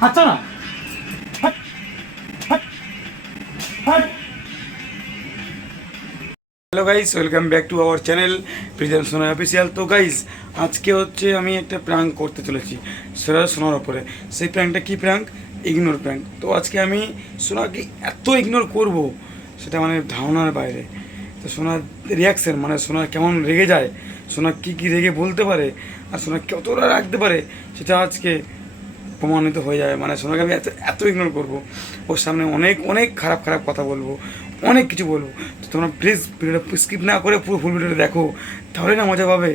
হাতটা না হাট, হাট, হাট। Hello guys welcome back to our channel prison Sona official তো গাইস আজকে হচ্ছে আমি একটা প্র্যাঙ্ক করতে চলেছি সেটা সোনার ওপরে সেই প্র্যাঙ্কটা কী প্র্যাঙ্ক ইগনোর প্র্যাঙ্ক তো আজকে আমি সোনাকে এত ইগনোর করব সেটা মানে ধারণার বাইরে। তো সোনার রিয়াকশন মানে সোনা কেমন রেগে যায় সোনা কী কী রেগে বলতে পারে আর সোনা কতটা রাখতে পারে সেটা আজকে প্রমাণিত হয়ে যাবে। মানে সোনাকে আমি এত এত ইগনোর করব। ওর সামনে অনেক অনেক খারাপ খারাপ কথা বলব। অনেক কিছু বলব। তো তোমরা প্লিজ ভিডিওটা স্কিপ না করে পুরো ফুল ভিডিওটা দেখো। তাহলে না মজা পাবে।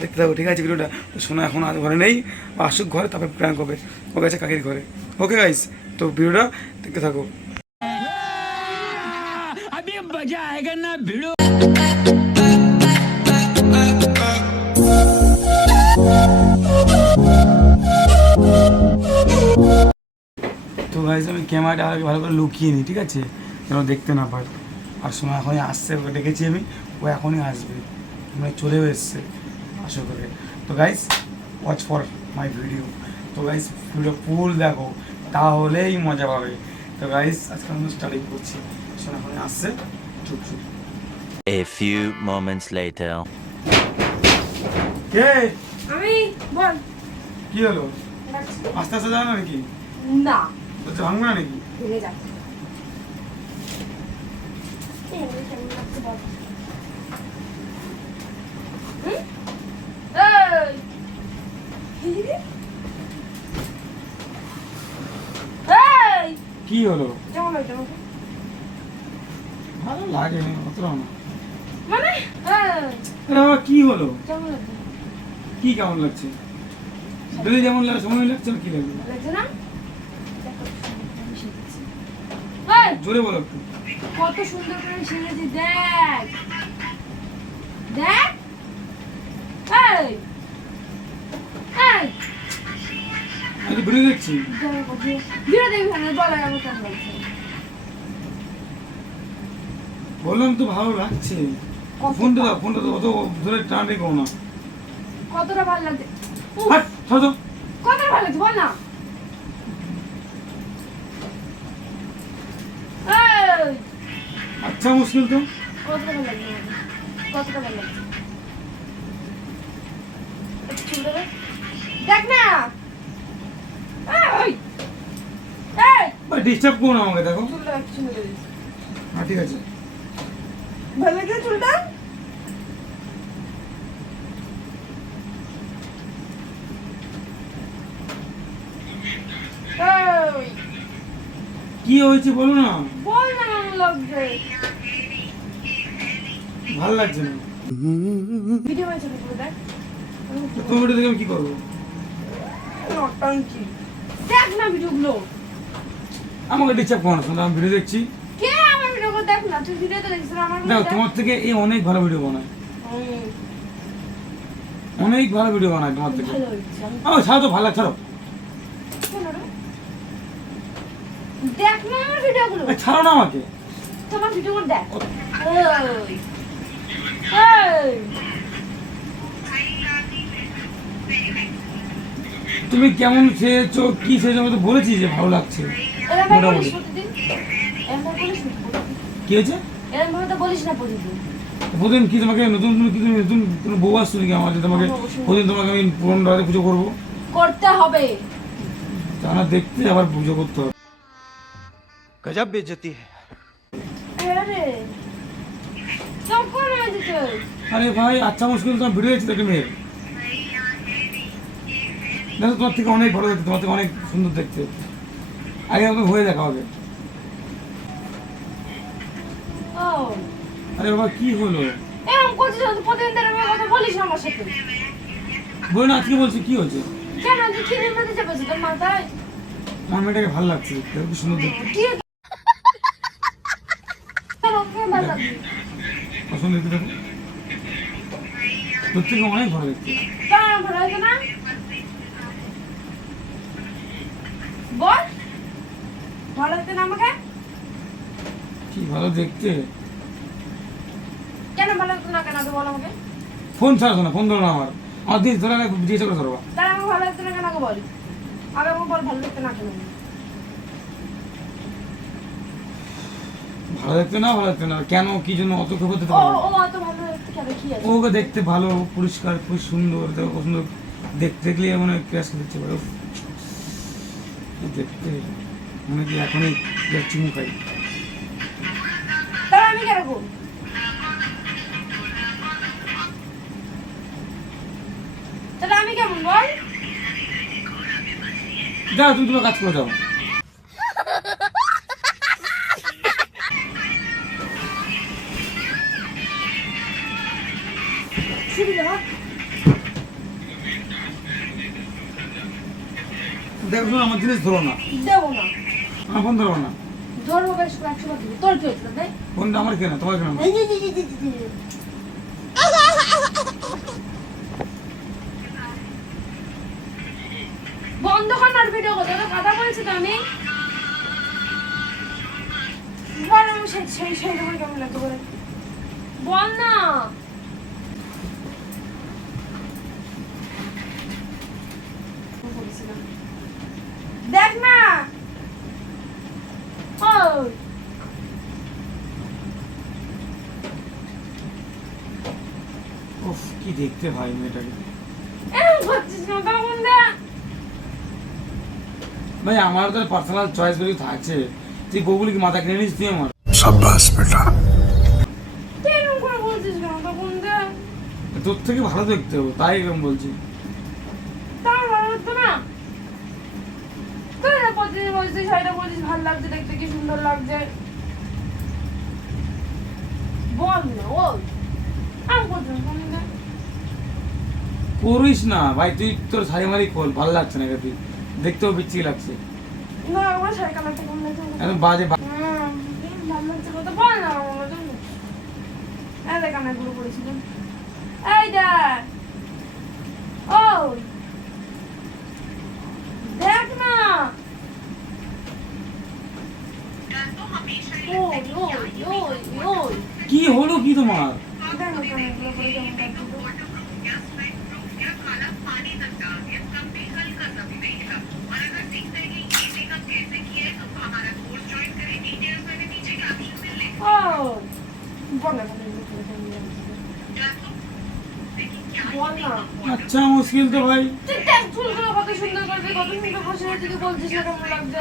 দেখতে থাকো, ঠিক আছে ভিডিওটা তো সোনা এখন আজ ঘরে নেই। আসুক ঘরে, তারপরে প্র্যাঙ্ক হবে। ও গেছে কাকির ঘরে। ওকে গাইস তো ভিডিওটা দেখতে থাকো। अभी গাইজ আমি ক্যামেরাটা আগে ভালো করে লুকিয়ে নিই ঠিক আছে? যেন দেখতে না পাই। আর সময় এখনই আসছে ওকে ডেকেছি আমি ও এখনই আসবে। মানে চলেও এসছে আশা করে। তো guys watch for my video তো গাইজ ভিডিও ফুল দেখো তাহলেই মজা পাবে। তো গাইজ আজকে আমি স্টার্টিং করছি। শোনা এখনই আসছে চুপ চুপ। A few moments later. কে? আমি বল। কি হলো? আস্তে আস্তে যাও নাকি? না। বলছে ভাঙবে না নাকি? ভেঙে! কি হলো? ভালো লাগে অতটাও না। মানে? কি হলো? কি কেমন লাগছে? যেমন লাগে সময় লাগছে না কি লাগবে? লাগছে না দেখো, আমি সেজেছি। এই, জোরে বলো একটু। কত সুন্দর করে সেজেছি দেখ। দেখ। এই। এই। আমি তো ভিডিও দেখছি। ভিডিও দেখবি না বল আমার কেমন লাগছে বললাম তো ভালো লাগছে। ফোনটা দাও ফোনটা দাও অত ধরে টান রেখো না। কতটা ভালো লাগছে। কতটা ভালো লাগছে বল না এই, আচ্ছা মুশকিল তো? দেখ না! এই, এই, ডিস্টার্ব করো না আমাকে দেখো। হ্যাঁ ঠিক আছে। ভালো লাগে চুলটা এই, কি হয়েছে বলো না? বল ভালো লাগছে না। ভিডিও হয়েছে পুরো দেখ তোমার ভিডিও দেখে আমি কি করব? নটাঙ্কি দেখ না ভিডিওগুলো। আমাকে ডিস্টার্ব করো না শোনো, আমি ভিডিও দেখছি। কে আমার ভিডিওগুলো দেখ না? তুই ভিডিও তো দেখছিস আমার দেখো তোমার থেকে এই অনেক ভালো ভিডিও বানায়। অনেক ভালো ভিডিও বানায় তোমার থেকে। আমার ছাড়ো তো ভালো লাগছে ছাড়ো কেন রে? দেখ না আমার ভিডিওগুলো। ছাড়ো না আমাকে। তোমার ভিডিওগুলো দেখ। তুমি কেমন খেয়েছো কি খেয়েছো আমি তো বলেছি যে ভালো লাগছে। মোটামুটি। কি হয়েছে? এরম ভাবে তো বলিস না প্রতিদিন। প্রতিদিন কি তোমাকে নতুন নতুন কি তুমি নতুন কোনো বউ আসছো নাকি আমার যে তোমাকে। প্রতিদিন তোমাকে আমি পুরনো রাতে পুজো করব? করতে হবে। তা না দেখতে আবার পুজো করতে হবে। গজব বেজতি আরে ভাই আচ্ছা মুশকিল তোমার ভিডিও হয়েছে দেখলে দেখো তোমার থেকে অনেক ভালো দেখতে তোমার থেকে অনেক সুন্দর দেখতে। আগে আমাকে হয়ে দেখা হবে। আরে বাবা কি হলো? আমার বলছি কি হয়েছে? কেন মেয়েটাকে ভালো লাগছে সুন্দর পছন্দ দেখতে দেখো তোর থেকে অনেক ভালো দেখতে হয়েছে বল। ভালো না আমাকে? কি ভালো দেখতে? কেন ভালো না কেন? বল আমাকে। ফোন ছাড়ছো না ফোন ধরো না আমার। আমার দিন ধরে জিজ্ঞাসা করে ধরবা তাহলে আমাকে ভালো হচ্ছে না কেন? আগে বল। আমার ভালো দেখতে না কেন? ভালো দেখতে না ভালো দেখতে না? কেন কি জন্য অত খবর দিতে ও পারব ও অত ভালো দেখতে কেন? কি আছে? ওকে দেখতে ভালো পরিষ্কার খুব সুন্দর দেখো সুন্দর। দেখতে দেখলে মনে করতে পারে দেখতে মনে কি এখনই চুমু খাই। তাহলে আমি কীরকম তাহলে আমি কেমন বল? যাও তুমি তোমার কাজ করে যাও আমার জিনিস ধরো না। দেবো না। আমার ফোন ধরো না। ধরবো বেশ বার দেবো তোর কি হয়েছিল তাই? ফোনটা আমার কেনা তোমার কেনা। এই। বন্ধ কর না ভিডিও করতে। তো কথা বলছি তো আমি। বল না দেখ না ওই উফ কি দেখতে মেয়েটাকে। ভাই আমার তো পার্সোনাল চয়েস গুলি থাকছে। তুই বউগুলি মাথা কিনে নিস তুই আমার? সাব্বাস বেটা। তোর থেকে ভালো দেখতে হবে তাই এরকম বলছি। বলছিস শাড়িটা বলছিস ভালো লাগছে দেখতে কি সুন্দর লাগছে। বল না ও আমি করিস না ভাই তুই তোর শাড়ি মারি খোল ভালো লাগছে না তুই দেখতেও বিচ্ছি লাগছে। না আমার শাড়ি কালারটা কেমন লাগছে? এখন বাজে ভালো লাগছে কত বল না আমার জন্য এই দেখ আমি এগুলো করেছিলাম। এই দেখ। ও দেখ না ওই ওই ওই ওই কি হলো কি তোমার দেখ না কেন এগুলো করে কেমন লাগছে তো? ও বল না কেন এগুলো করে কেমন লাগছে তো? বল না আচ্ছা মুশকিল তো ভাই। কত সুন্দর কত সুন্দর বসে আছে তুই বলছিস না কেমন লাগছে।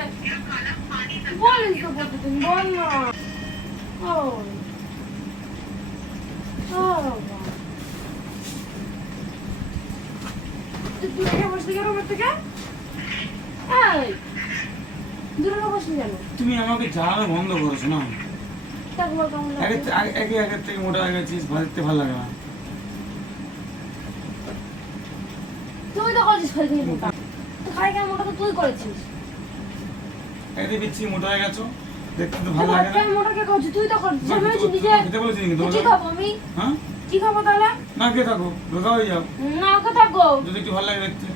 বলিস তো প্রতিদিন বল না ও ও বাবা। তুই দূরে গিয়ে বসলি কেন আমার থেকে? এই দূরে গিয়ে কেন? তুমি আমাকে জ্বালানো বন্ধ করেছ না? আগে আগের থেকে মোটা হয়ে গেছিস ভালো ভালো লাগে না। তুই তো করেছিস খালি খালি মোটা খালি খালি মোটা? তো তুই করেছিস। আগে বিচ্ছি মোটা হয়ে গেছো দেখতে তো ভালো লাগে না। খালি মোটা কে করছিস তুই তো করছিস আমি বলছি নিজে খেতে বলেছি নাকি কি খাব আমি। হ্যাঁ? কি খাব তাহলে? না খেয়ে থাকো রোগা হয়ে যাও। না কে থাকো। যদি একটু ভালো লাগে দেখতে।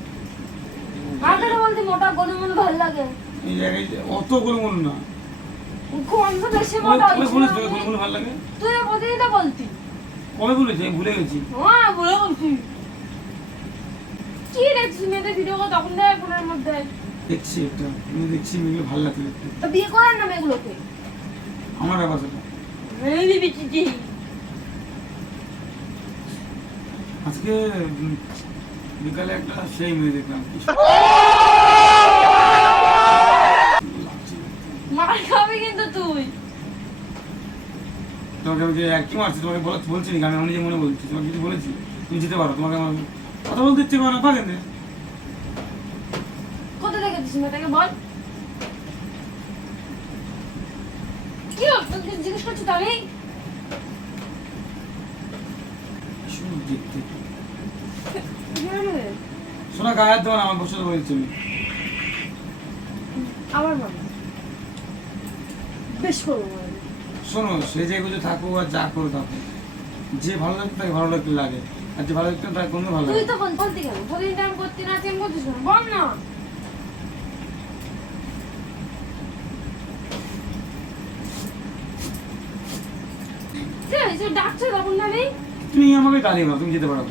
তো বলতে মোটা গরু মনে ভালো লাগে। এই জায়গায় অত করে না। তো বেশি মোটা কবে হয়েছিল বলেছি তোকে গোলমোল ভালো লাগে? তুই প্রতিদিন তো বলতি? কবে বলেছি? আমি ভুলে গেছি। হ্যাঁ বলে বলছি। কি দেখছিস মেয়েদের ভিডিও তখন দেয় ফোনের মধ্যে। দেখছি একটা আমি দেখছি মেয়েগুলো ভালো লাগছে দেখতে। তো বিয়ে করার না মেয়েগুলোকে আমার সেটা। এই চিঠি আজকে বিকালে একটা সেই মেয়ে দেখলাম মার খাবি কিন্তু তুই। তোমাকে আমি যে কি মারছি তোমাকে বলছি না আমি নিজে মনে বলছি তোমাকে কিছু বলেছি তুমি যেতে পারো তোমাকে আমার কথা বলতে ইচ্ছে করে না পারেন কোথা থেকে দিস মেয়েটাকে? বল। কি তোকে জিজ্ঞেস করছি তো আমি। দেখতে। শোনা গায়ে হাত দেওয়া আমার বসে বলছি আমি। আমার বেশ করব শোনো সে যে কিছু থাকো আর যা করো থাকো যে ভালো লাগবে তাকে ভালো লাগতে লাগে। আর যে ভালো লাগতে তাকে কোনো ভালো তুই তো বলতে টাইম করতে না চেম করছিস কেন বল না? ডাকছে তখন না আমি তুমি আমাকে দাঁড়িয়ে না তুমি যেতে পারো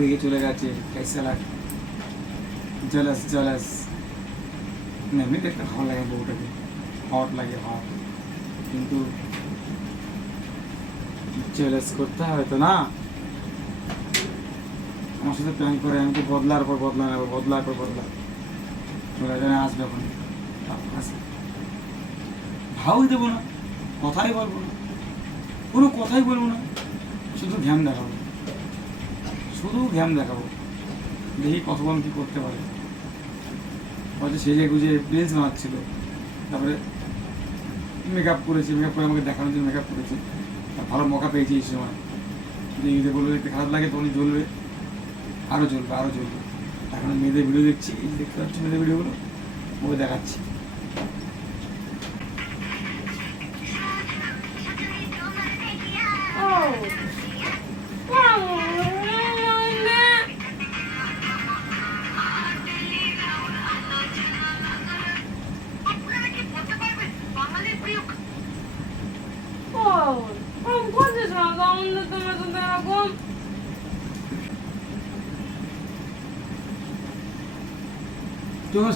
রেগে চলে গেছে লাগ জলাস জলাস। নেমে মানে দেখতে ভালো লাগে বউটাকে। হট লাগে হট কিন্তু জেলাস করতে হবে তো না? আমার সাথে প্ল্যান করে, আমি তো বদলার পর বদলা নেব, বদলার পর বদলা ওরা যেন আসবে এখন। ভাওই দেবো না। কথাই বলব না। কোনো কথাই বলব না। শুধু ধ্যান দেখাবো। শুধু ধ্যান দেখাবো। দেখি কতক্ষণ কি করতে পারে। হয়তো সেজে গুজে রিলস বানাচ্ছিল তারপরে মেকআপ করেছি মেকআপ করে আমাকে দেখানোর জন্য মেকআপ করেছি। আর ভালো মকা পেয়েছি এই সময়। যদি ঈদে বলবে দেখতে খারাপ লাগে, তখনই জ্বলবে। আরও জ্বলবে আরও জ্বলবে। এখন মেয়েদের ভিডিও দেখছি, এই দেখতে পাচ্ছি মেয়েদের ভিডিওগুলো ওকে দেখাচ্ছি।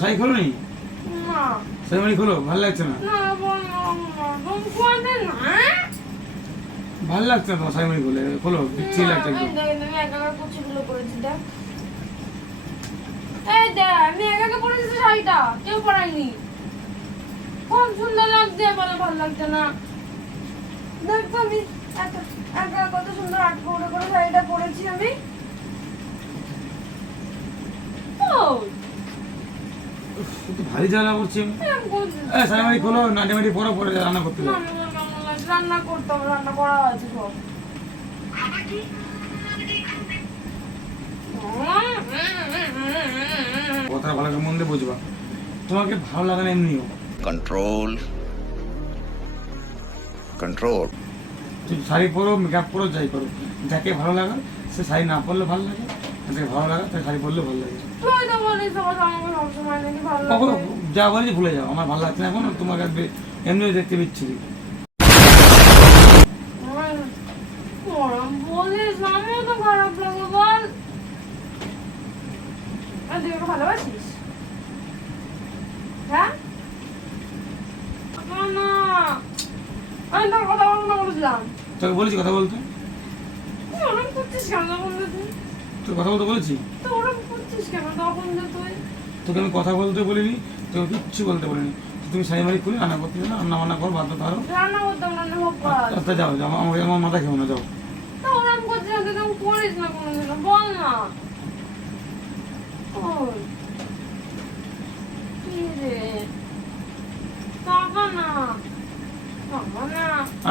শাড়ি খোলো নি? শাড়ি খোলো ভালো লাগছে না? ভালো লাগছে না তোমার শাড়ি খোলে খোলো বিচ্ছি লাগছে আমি একা একা পরেছি শাড়িটা কেউ খুব সুন্দর লাগছে বলে ভালো লাগছে না। দেখ আমি একা একা কত সুন্দর আট করে করে শাড়িটা পরেছি আমি। ও কিন্তু ভারী জ্বালা করছি। শাড়ি মাড়ি খোলো নাটি মাটি পরো পরে রান্না করতে রান্না করতাম রান্না করা আছে সব। কথাটা ভালো করে মন দিয়ে বুঝবা। তোমাকে ভালো লাগে না এমনিও। Control. Control. তুমি শাড়ি পরো মেকআপ করো যাই করো। যাকে ভালো লাগে সে শাড়ি না পরলে ভালো লাগে যাকে ভালো লাগে তাকে শাড়ি পরলে ভালো লাগে। তোমার যা বলেছি ভুলে যাও আমার ভালো লাগছে না এখন তোমাকে একবে এমনি দেখতে ওকে ভালোবাসিস হ্যাঁ আমি তোর কথা বলেছিলাম তোকে বলেছি কথা বলতে। করছিস কেন? তুই তোর কথা বলতে বলেছি তুই ওরম করছিস কেন? তখন যে তুই তোকে আমি কথা বলতে বলিনি তোকে কিচ্ছু বলতে বলিনি। তুমি শাড়ি খুলে রান্না করতে না রান্না বান্না কর বাধ্য তারও রান্না করতাম রান্না হোক আচ্ছা যাও যাও আমাকে আমার মাথা খেও না যাও। তা ওরম করছিস না তুই করিস না কোনোদিন বল না। ওই। কি রে? টাকা না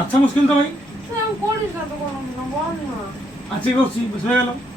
আচ্ছা মুশকিল তো ভাই। তুই করিস না তো কোনোদিন বল না। আচ্ছা করছি বুঝে গেল কেন করছিস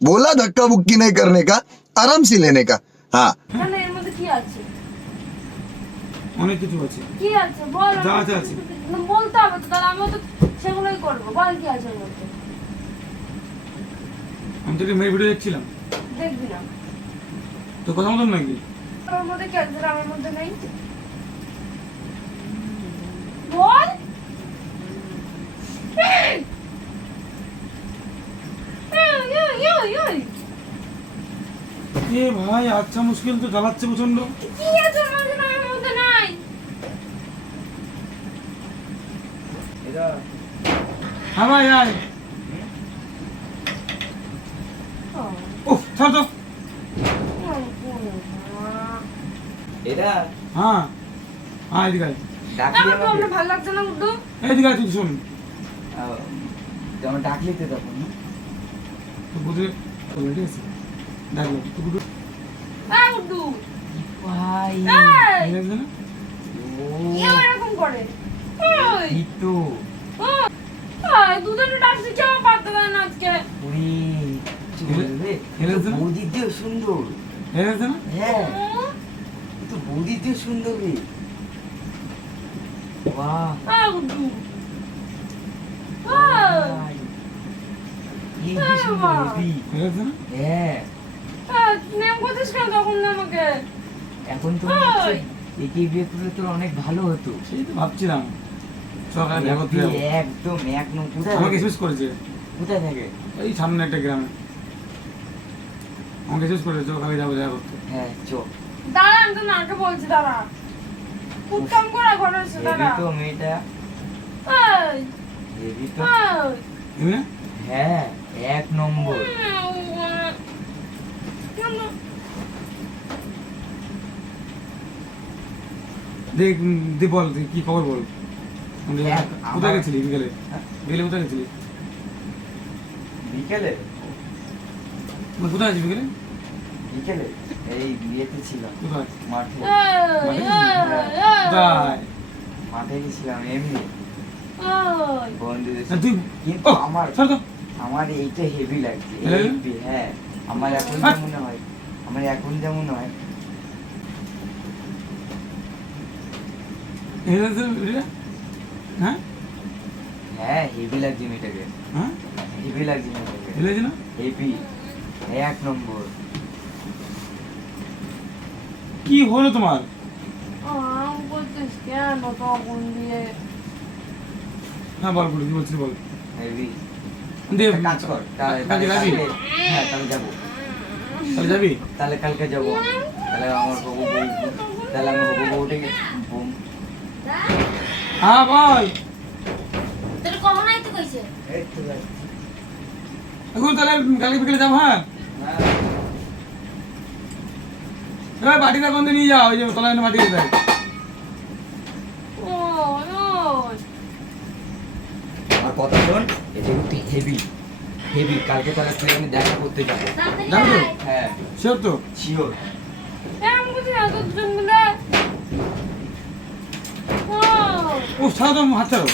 बोला धक्का बुक्की नहीं करने का आराम से लेने का हाँ কেন এর মধ্যে কি আছে অনেক কিছু আছে কি আছে বল যা আমাকে। আছে আছে। না, বলতে হবে তো তাহলে আমিও তো সেগুলোই করবো বল কি আছে এর মধ্যে আমি তোকে মেয়ে ভিডিও দেখছিলাম দেখবি না তোর কথা মতন নাকি ওর মধ্যে কি আছে যেটা আমার মধ্যে নেই এ ভাই আচ্ছা মুশকিল তো জ্বালাচ্ছে প্রচণ্ড হ্যাঁ ভাই আয়। উফ থাম তো এরা হ্যাঁ। হ্যাঁ এদিকে আয়। ডাকলি আমার ভালো লাগছে না উদ্দু এদিকে আয় তুই শোন। ডাকলি তো তখন না? তো বুঝে তো আছে তো। সুন্দর। হ্যাঁ। তো বৌদির দিয়ে সুন্দর রে। বাহ। হ্যাঁ। করছিস কেন তখন না আমাকে? এখন তো। একে বিয়ে করলে তোর অনেক ভালো হতো। সেই তো ভাবছিলাম। সকালে দেখা করতে যাব। একদম এক নম্বর কোথায় আমাকে থাকে? করেছে। কোথায় থাকে? এই সামনে একটা গ্রামে। আমাকে এসএস করেছে ওখানে যাব দেখা করতে। হ্যাঁ চ। দাঁড়া আমি তো নাকে বলছি দাঁড়া। খুব কাম করা ঘরে এসে হেবি দাঁড়া তো মেয়েটা। এই, তো হ্যাঁ এক নম্বর? দেখ দে বল দে, কি খবর বল? কোথায় আমার- গেছিলি বিকেলে? হ্যাঁ? বিকেলে কোথায় গেছিলি? বিকেলে? মানে কোথায় আছিস বিকেলে? বিকেলে? এই বিয়েতে ছিলাম। কোথায়? মাঠে। কোথায়? মাঠে গেছিলাম এমনি। বন্ধুদের তুই কিন্তু আমার আমার এইটা হেভি লাগছে হ্যাঁ। আমার এখন হাট। যা মনে হয় আমার এখন যা মনে হয় হ্যাঁ? হ্যাঁ হেভি লাগছে মেয়েটাকে। হ্যাঁ? হেভি লাগছে মেয়েটাকে। হেরেছে না? হেভি এক নম্বর। কি হলো তোমার? হ্যাঁ বল বল কি বলছিস বল? হেভি কাজ কর হ্যাঁ তাহলে যাব। তাহলে যাবি? তাহলে কালকে যাব। তাহলে আমার বাবু বউ তাহলে আমার বাবু বউটাকে বউ- হ্যাঁ ভাই। তোর কখন আইতে কইছে? এই তো যাচ্ছি। এখন তাহলে কালকে বিকেলে যাব হ্যাঁ? হ্যাঁ। এবার বাটিটা কোন নিয়ে যাও ওই যে তলায় মাটি দেয় ও আমার কথা শোন এটা কিন্তু হেভি হেভি কালকে তাহলে তুই আমি দেখা করতে যাব। হ্যাঁ। শিওর তো? শিওর। ছাড়ো হাত ছাড়ো।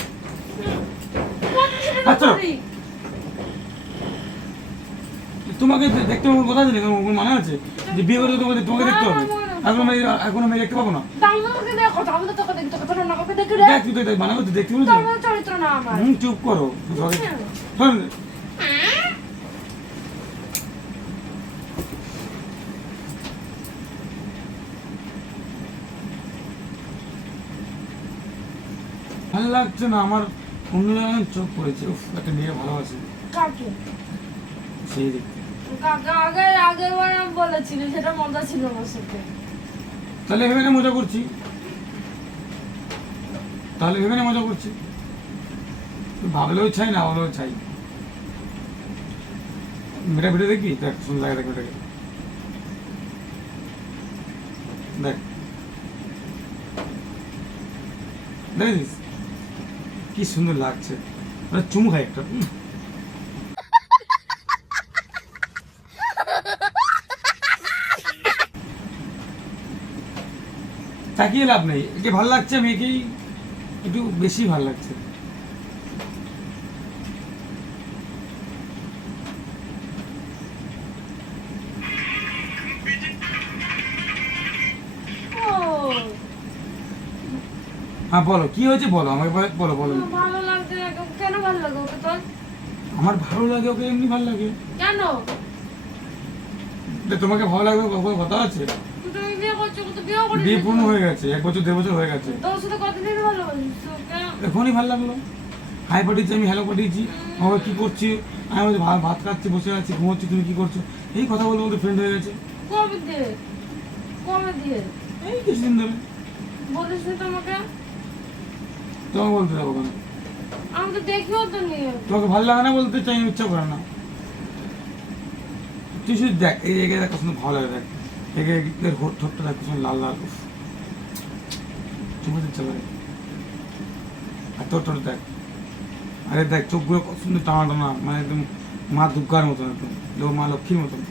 তোমাকে দেখতে আমার কথা আছে? নাকি? কোনো কোনো মানে আছে। যে বিয়ে করে তোমাকে তোমাকে দেখতে হবে। এখন আমি এখন আমি দেখতে পাবো না? দেখো দেখতে না তুই মানে করতে দেখতে চরিত্র না আমার চুপ করো। ভালো লাগছে না আমার অন্য জায়গায় চোখ পড়েছে। উফ একটা মেয়ে ভালোবাসে। কাকে? সেই দেখতে কাকা? আগে আগের বার আমি বলেছিলি সেটা মজা ছিল আমার সাথে। তাহলে ভেবে না মজা করছি। তাহলে ভেবে না মজা করছি। ভাবলেও চাই না ভাবলেও চাই। মেয়েটা ভিডিও দেখবি? দেখ সুন্দর লাগে দেখ মেয়েটাকে দেখ। দেখেছিস? কি সুন্দর লাগছে। মানে চুমু খাই একটা। তাকিয়ে লাভ নেই। একে ভালো লাগছে, মেয়েকেই একটু বেশি ভালো লাগছে। হ্যাঁ বলো কি হয়েছে বলো আমাকে বলো- বলো ভালো লাগছে না কেন ভালো লাগে ওকে তোর? আমার ভালো লাগে ওকে এমনি ভালো লাগে। কেন? তোমাকে ভালো লাগবে কখনো কথা আছে বিয়ে পূর্ণ হয়ে গেছে এক বছর দেড় বছর হয়ে গেছে। এখনই ভালো লাগল। হাই পাঠিয়েছি আমি হ্যালো পাঠিয়েছি। আমার কি করছি? আমি বলছি ভাত খাচ্ছি বসে আছি ঘুমোচ্ছি তুমি কি করছ? এই কথা বলতে বলতে ফ্রেন্ড হয়ে গেছে। কবে দিয়ে? কবে দিয়ে? এই কিছুদিন ধরে। বলিস নি তো আমাকে? তোমাকে বলতে যাব কেন? আমি তো দেখিও তো নিয়ে তোমাকে ভালো লাগে না বলতে চাই ইচ্ছা করে না। তুই শুধু দেখ এই এগে দেখ শুনে ভালো লাগে দেখ। এগে এর হোট ঠোঁটটা দেখ শুনে লাল লাল চুমে ইচ্ছা করে আর তোর ঠোঁট দেখ। আরে দেখ চোখগুলো কত সুন্দর টানা টানা মানে একদম মা দুর্গার মতন একদম। লো মা লক্ষ্মীর মতন।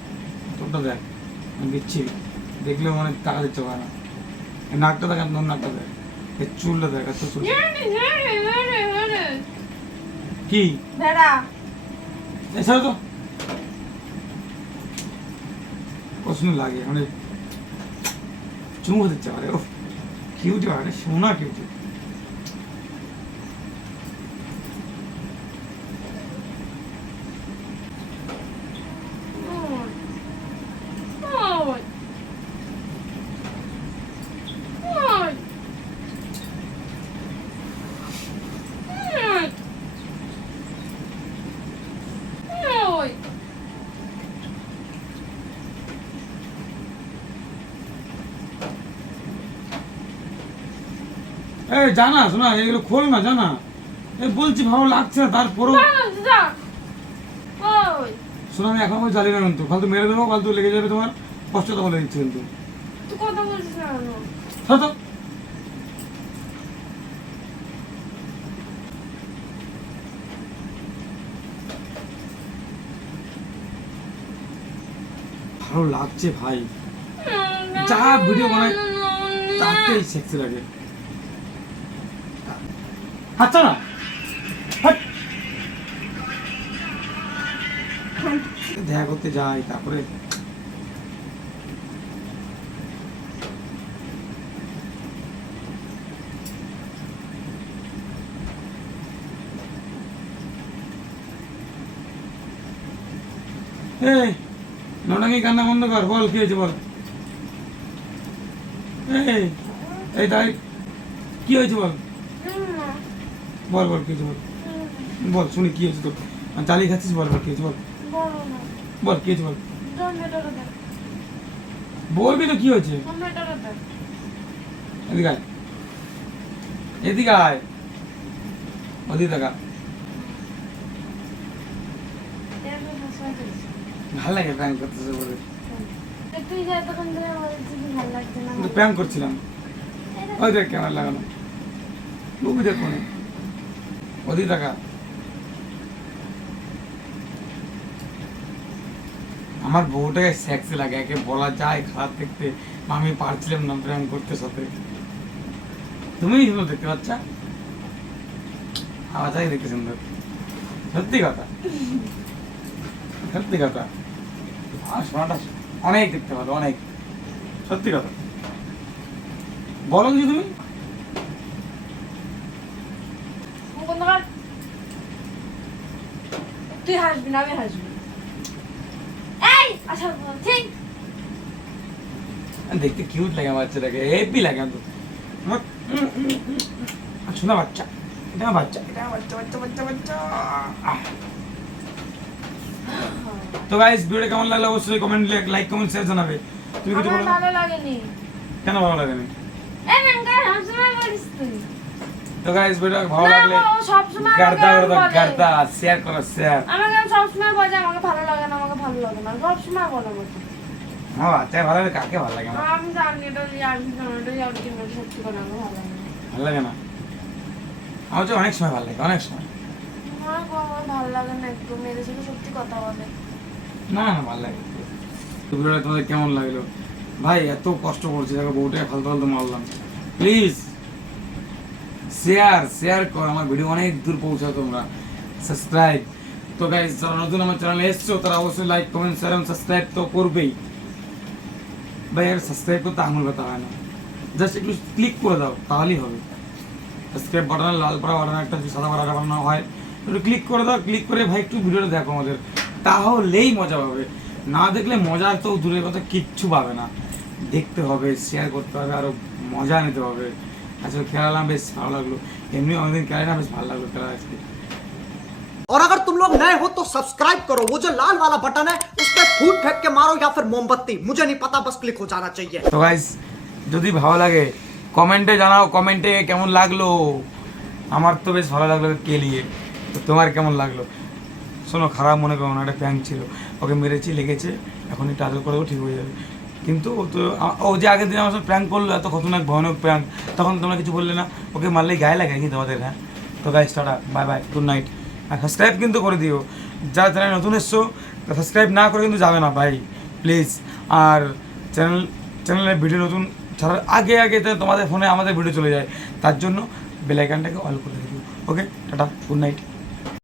তোরটা দেখ দিচ্ছি দেখলেও মানে টাকা দিচ্ছে পারে না নাকটা দেখ নাকটা দেখ। চুলটা দেখা তো চুল। হ্যাঁ, হ্যাঁ, হ্যাঁ, কি? ভেড়া তো। প্রশ্ন লাগে মানে চুমু হতে চাওয়া রে ও কিউট মানে সোনা কিউট এ জানা শোনা এগুলো খোল না জানা। এ বলছি ভালো লাগছে না তারপরেও। শোনা আমি এখন জ্বালি না কিন্তু। ফালতু মেরে দেবো ফালতু লেগে যাবে তোমার। কষ্ট তো বলে দিচ্ছে কিন্তু। ভালো লাগছে ভাই। যা ভিডিও বানায় তাতেই সেক্সি লাগে। আচ্ছা না? হাট। দেখা করতে যাই তারপরে এই নটাঙ্গি কান্না বন্ধ কর বল কি হয়েছে বল। এই এই তাই কি হয়েছে বল। বল বল কি বল। বল, শুনি, কি হয়েছে তোর? চালিয়ে খাচ্ছিস? বল বল কি বল। বল কি বল। বলবি তো কি হয়েছে। এদিকে আয়। এদিকে আয়। ওদিকে দেখা ভালো লাগে প্র্যাঙ্ক করতেছে বলে। না প্র্যাঙ্ক করছিলাম। ওই দেখ ক্যামেরা লাগানো। বুবি দেখ কোনে। ওদিকে দেখা আমার বউটাকে সেক্সি লাগে, একে বলা যায়, খারাপ দেখতে। আমি পারছিলাম না প্র্যাঙ্ক করতে সাথে। তুমি সুন্দর দেখতে পাচ্ছা? আওয়াজাই দেখতে সুন্দর। সত্যি কথা। সত্যি কথা। আর শোনাটা অনেক দেখতে ভালো, অনেক। সত্যি কথা। বলো কিছু তুমি মুকুন্দ কর। তুই হাসবি না আমি হাসবি। এই আচ্ছা ঠিক। দেখতে কিউট লাগে আমার বাচ্চাটাকে হেভি লাগে তো। আমার। শোনা বাচ্চা এটা আমার বাচ্চা এটা আমার বাচ্চা বাচ্চা বাচ্চা বাচ্চা। তো গাইস ভিডিও কেমন লাগল? অবশ্যই কমেন্ট লাইক কমেন্ট শেয়ার জানাবে। তুমি কিছু বলো? ভালো লাগেনি। কেন ভালো লাগেনি? এই নাঙ্গা সবসময় করিস তুই। তো গাইস ভিডিও ভালো লাগলে গার্দা বলে। গার্দা শেয়ার করো শেয়ার আমাকে সবসময় বলে আমাকে ভালো লাগে না আমাকে ভালো লাগে না সবসময় বলে আমাকে। বাচ্চা ভালো লাগে কাকে ভালো লাগে আমি জানি এটা জানি এটা সত্যি করে ভালো লাগে ভালো লাগে না? আমার তো অনেক সময় ভালো লাগে অনেক সময়। আমার ভালো লাগে না একদম মেয়েদের সাথে সত্যি কথা বলে। না না ভালো লাগে ভিডিওটা তোমাদের কেমন লাগল? ভাই এত কষ্ট করছি দেখো বউটাকে ফালতু ফালতু মারলাম। প্লিজ শেয়ার শেয়ার কর, আমার ভিডিও অনেক দূর পৌঁছাও তোমরা। সাবস্ক্রাইব তো গাইজ যারা নতুন আমার চ্যানেলে এসছো, তারা অবশ্যই লাইক কমেন্ট শেয়ার এবং সাবস্ক্রাইব তো করবেই। ভাই, আর সাবস্ক্রাইব করতে আঙুল ব্যথা হয় না। জাস্ট একটু ক্লিক করে দাও, তাহলেই হবে। সাবস্ক্রাইব বাটনে লাল পাড়া বাটন একটা সাদা পাড়া বানানো হয়, একটু ক্লিক করে দাও ক্লিক করে ভাই একটু ভিডিওটা দেখো আমাদের। তাহলেই মজা পাবে। না দেখলে মজা তো দূরের কথা কিচ্ছু পাবে না। দেখতে হবে শেয়ার করতে হবে, আরও মজা নিতে হবে। আজকে খেলালাম বেশ ভালো লাগলো এমনি অনেকদিন খেলে না বেশ ভালো লাগলো খেলা আজকে और अगर तुम लोग नए हो तो सब्सक्राइब करो वो जो लाल वाला बटन है उस पर फूट फेंक के मारो या फिर मोमबत्ती मुझे नहीं पता बस क्लिक हो जाना चाहिए তো গাইস যদি ভালো লাগে কমেন্টে জানাও কমেন্টে কেমন লাগলো আমার তো বেশ ভালো লাগলো কেলিয়ে তো তোমার কেমন লাগলো শোনো খারাপ মনে করো না একটা প্যাঙ্ক ছিল ওকে মেরেছি লেগেছে এখন একটু আদর করেও ঠিক হয়ে যাবে কিন্তু ও তো ও যে আগের দিন আমার সাথে প্র্যাঙ্ক করল, এত খতরনাক, ভয়ানক প্র্যাঙ্ক তখন তোমরা কিছু বললে না। ওকে মারলেই গায়ে লাগে কিন্তু তোমাদের হ্যাঁ? তো guys tata bye bye good night আর সাবস্ক্রাইব কিন্তু করে দিও। যারা চ্যানেল নতুন এসছো সাবস্ক্রাইব না করে কিন্তু যাবে না, ভাই প্লিজ আর চ্যানেল চ্যানেলের ভিডিও নতুন ছাড়ার আগে আগে তোমাদের ফোনে আমাদের ভিডিও চলে যায়। তার জন্য বেলাইকানটাকে অল করে দিও। ওকে টাটা গুড নাইট